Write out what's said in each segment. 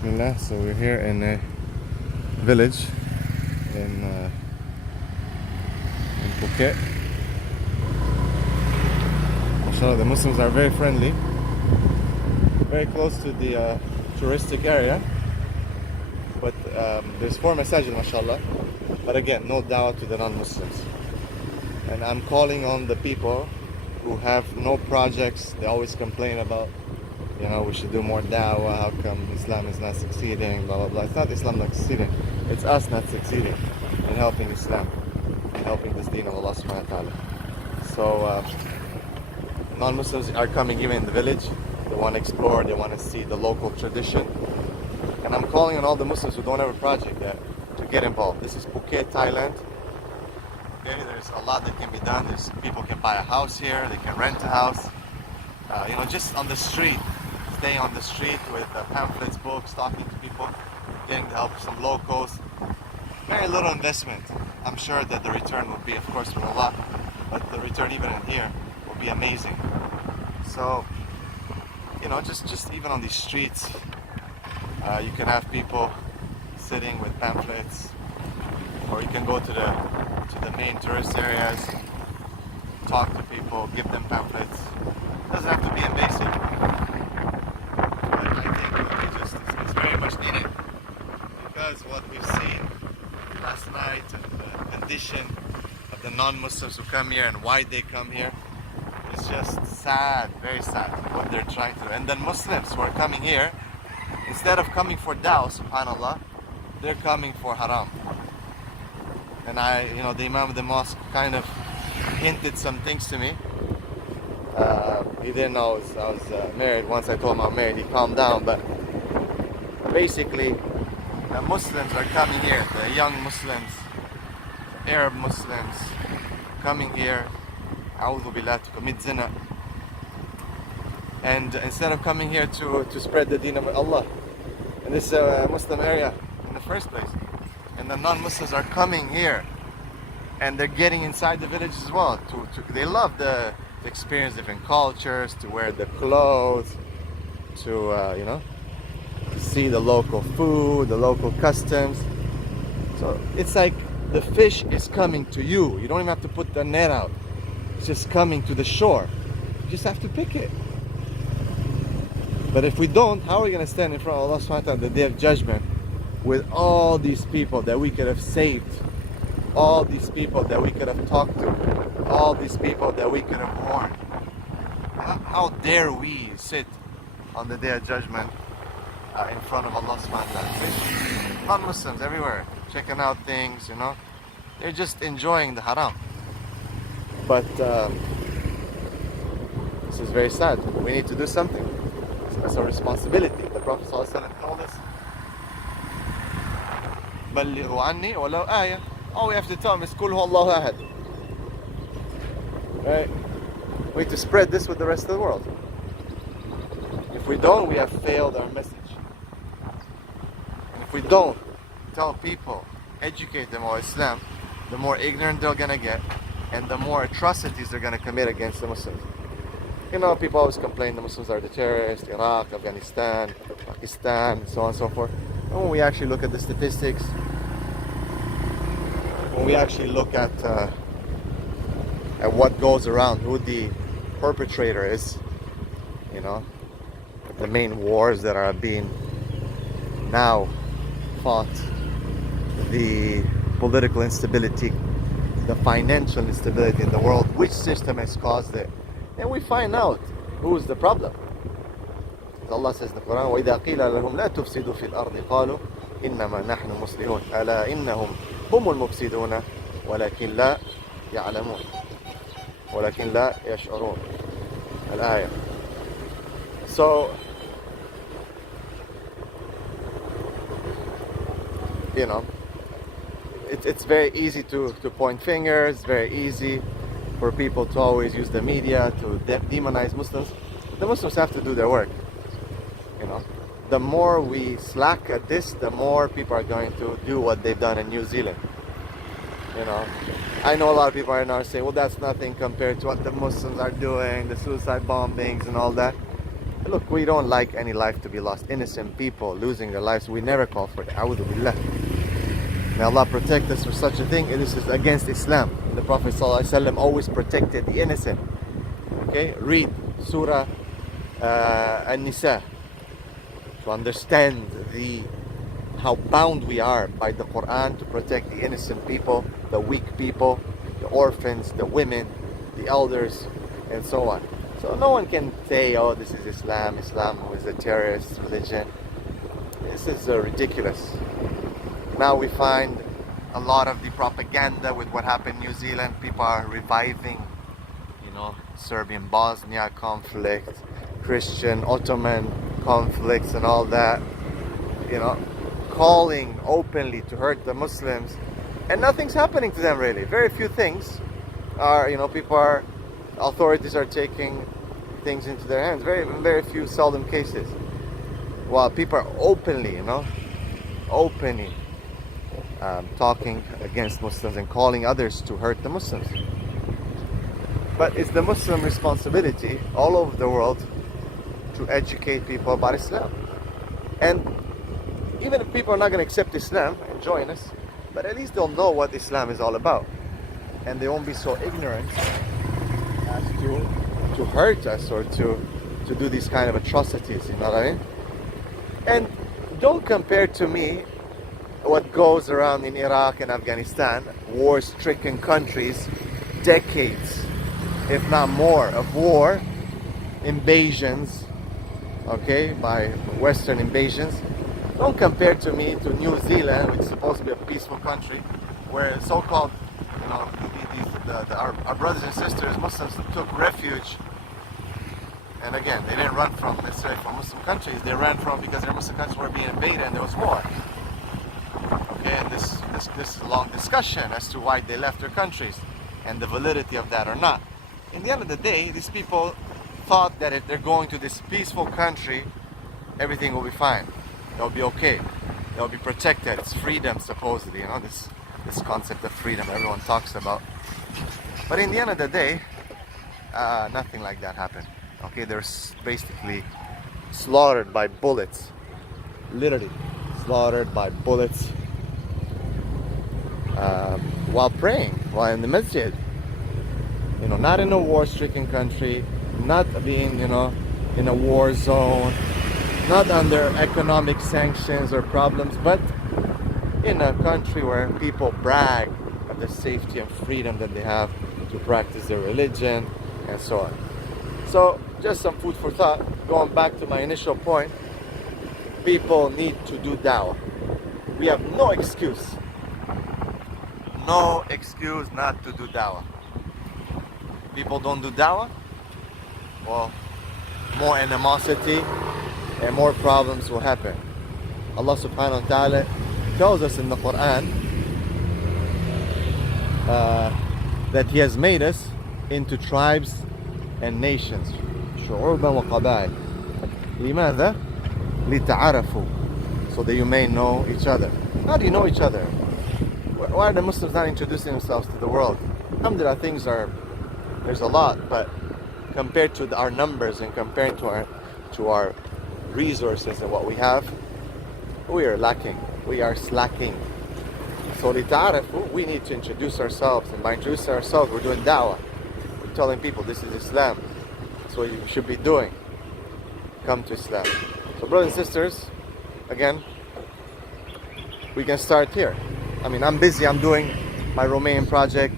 Bismillah. So we're here in a village in Phuket. MashaAllah, the Muslims are very friendly, very close to the touristic area. But there's 4 masajid, mashallah. But again, no dawah to the non-Muslims. And I'm calling on the people who have no projects. They always complain about, we should do more dawah. How come Islam is not succeeding? Blah, blah, blah. It's not Islam not succeeding. It's us not succeeding in helping Islam, in helping this deen of Allah subhanahu wa ta'ala. So non-Muslims are coming even in the village. They want to explore. They want to see the local tradition. And I'm calling on all the Muslims who don't have a project yet to get involved. This is Phuket, Thailand. There's a lot that can be done. People can buy a house here. They can rent a house. Just on the street, staying on the street with pamphlets, books, talking to people, getting the help of some locals. Very little investment. I'm sure that the return would be, of course, from Allah, but the return even in here will be amazing. So, just even on these streets, you can have people sitting with pamphlets, or you can go to the main tourist areas, talk to people, give them pamphlets. It doesn't have to be invasive, but I think it's very much needed, because what we've seen last night and the condition of the non-Muslims who come here and why they come here is just sad, very sad what they're trying to do. And then Muslims who are coming here, instead of coming for dawah, subhanallah, they're coming for haram. And the Imam of the mosque kind of hinted some things to me. He didn't know I was married. Once I told him I'm married, he calmed down. But basically, the Muslims are coming here, the young Muslims, Arab Muslims, coming here, a'udhu billah, to commit zina. And instead of coming here to spread the deen of Allah in this Muslim area in the first place, and the non-Muslims are coming here, and they're getting inside the village as well. They love to experience different cultures, to wear the clothes, to see the local food, the local customs. So it's like the fish is coming to you. You don't even have to put the net out. It's just coming to the shore. You just have to pick it. But if we don't, how are we going to stand in front of Allah subhanahu wa ta'ala the day of judgment with all these people that we could have saved, all these people that we could have talked to, all these people that we could have warned? How dare we sit on the day of judgment in front of Allah subhanahu wa ta'ala? Non-Muslims everywhere, checking out things, they're just enjoying the haram. But this is very sad. We need to do something. It's a responsibility. The Prophet ﷺ told us, بَلِّغُوا عَنِّي وَلَوْ آيَةً. All we have to tell them is قُلْ هُوَ اللَّهُ أَحَدٌ. Right? We need to spread this with the rest of the world. If we don't, we have failed our message. And if we don't tell people, educate them about Islam, the more ignorant they're going to get, and the more atrocities they're going to commit against the Muslims. People always complain the Muslims are the terrorists, Iraq, Afghanistan, Pakistan, so on and so forth. And when we actually look at the statistics, when we actually look at what goes around, who the perpetrator is, the main wars that are being now fought, the political instability, the financial instability in the world, which system has caused it, and we find out who is the problem. As Allah says in the Quran, وَإِذَا قِيلَ لَهُمْ لَا تُفْسِدُوا فِي الْأَرْضِ قَالُوا إِنَّمَا نَحْنُ مُصْلِحُونَ أَلَا إِنَّهُمْ هُمُ الْمُفْسِدُونَ وَلَكِنْ لَا يَعْلَمُونَ وَلَكِنْ لَا يَشْعُرُونَ الآية. So, it's very easy to point fingers, very easy for people to always use the media to demonize Muslims. The Muslims have to do their work. The more we slack at this, the more people are going to do what they've done in New Zealand. I know a lot of people right now are saying, well, that's nothing compared to what the Muslims are doing, the suicide bombings and all that. look, we don't like any life to be lost. Innocent people losing their lives, we never call for it. A'udhu billah. May Allah protect us for such a thing. This is against Islam. The Prophet ﷺ always protected the innocent. Okay, read Surah An-Nisa to understand how bound we are by the Quran to protect the innocent people, the weak people, the orphans, the women, the elders, and so on. So no one can say, oh, this is Islam. Islam is a terrorist religion. This is ridiculous. Now we find a lot of the propaganda with what happened in New Zealand. People are reviving, Serbian-Bosnia conflict, Christian Ottoman conflicts and all that, calling openly to hurt the Muslims, and nothing's happening to them really. Very few things are, authorities are taking things into their hands. Very, very few, seldom cases. While people are openly, talking against Muslims and calling others to hurt the Muslims. But it's the Muslim responsibility all over the world to educate people about Islam. And even if people are not going to accept Islam and join us, but at least they'll know what Islam is all about. And they won't be so ignorant as to hurt us or to do these kind of atrocities, you know what I mean? And don't compare to me what goes around in Iraq and Afghanistan, war-stricken countries, decades, if not more, of war, invasions, by Western invasions. Don't compare to me to New Zealand, which is supposed to be a peaceful country, where so-called, our brothers and sisters, Muslims, took refuge. And again, they didn't run from necessarily from Muslim countries. They ran from because their Muslim countries were being invaded and there was war. Okay, and this is a long discussion as to why they left their countries and the validity of that or not. In the end of the day, these people thought that if they're going to this peaceful country, everything will be fine. They'll be okay. They'll be protected. It's freedom, supposedly. This concept of freedom everyone talks about. But in the end of the day, nothing like that happened. Okay, they're basically slaughtered by bullets. Literally slaughtered by bullets while praying, while in the masjid. Not in a war-stricken country, not being, in a war zone, not under economic sanctions or problems, but in a country where people brag of the safety and freedom that they have to practice their religion and so on. So, just some food for thought. Going back to my initial point, people need to do dawah. We have no excuse not to do dawah. People don't do dawah, well, more animosity and more problems will happen. Allah subhanahu wa ta'ala tells us in the Quran that He has made us into tribes and nations. شعوبا وقبائل. لماذا؟ لتعارفوا. So that you may know each other. How do you know each other? Why are the Muslims not introducing themselves to the world? Alhamdulillah, there's a lot, but compared to our numbers and compared to our resources and what we have, we are lacking. We are slacking. So لتعارفوا, we need to introduce ourselves, and by introducing ourselves, we're doing dawah. We're telling people this is Islam. That's what you should be doing. Come to Islam. So brothers and sisters, again, we can start here. I'm busy. I'm doing my Romanian project.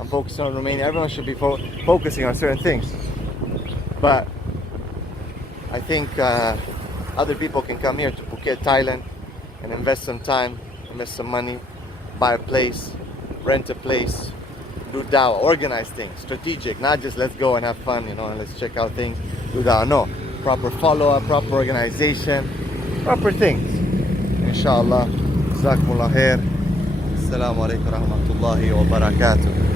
I'm focusing on Romania. Everyone should be focusing on certain things. But I think other people can come here to Phuket, Thailand, and invest some time, invest some money, buy a place, rent a place, do dawah, organize things, strategic, not just let's go and have fun, and let's check out things, do dawah. No, proper follow-up, proper organization, proper things. Inshallah. Jazakumullah khair. Assalamu alaikum wa rahmatullahi wa barakatuh.